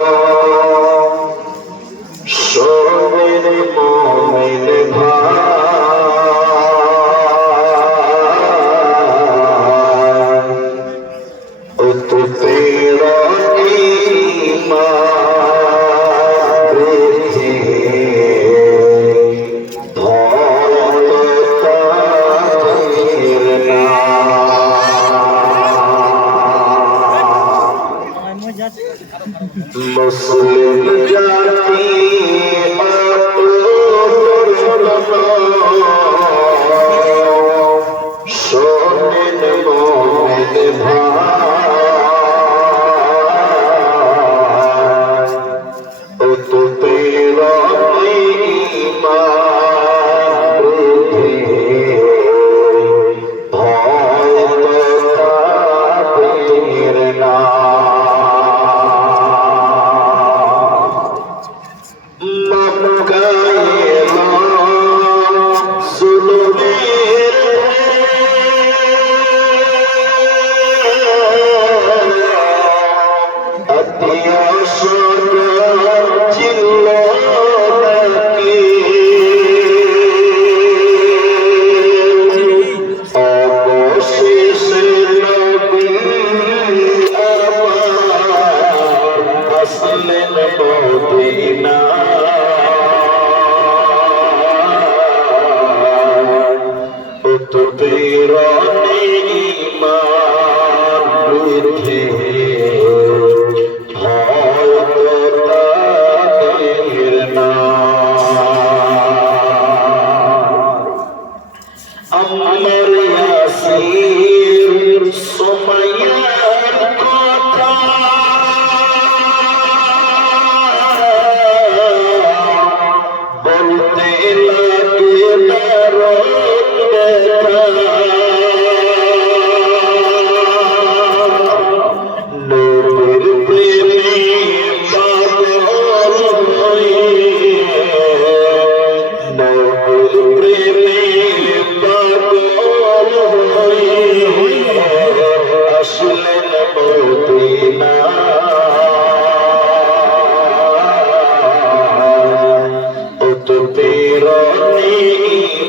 Oh. মুসলিম জাতি Medina. উত্তরণে ইমান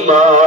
ইমান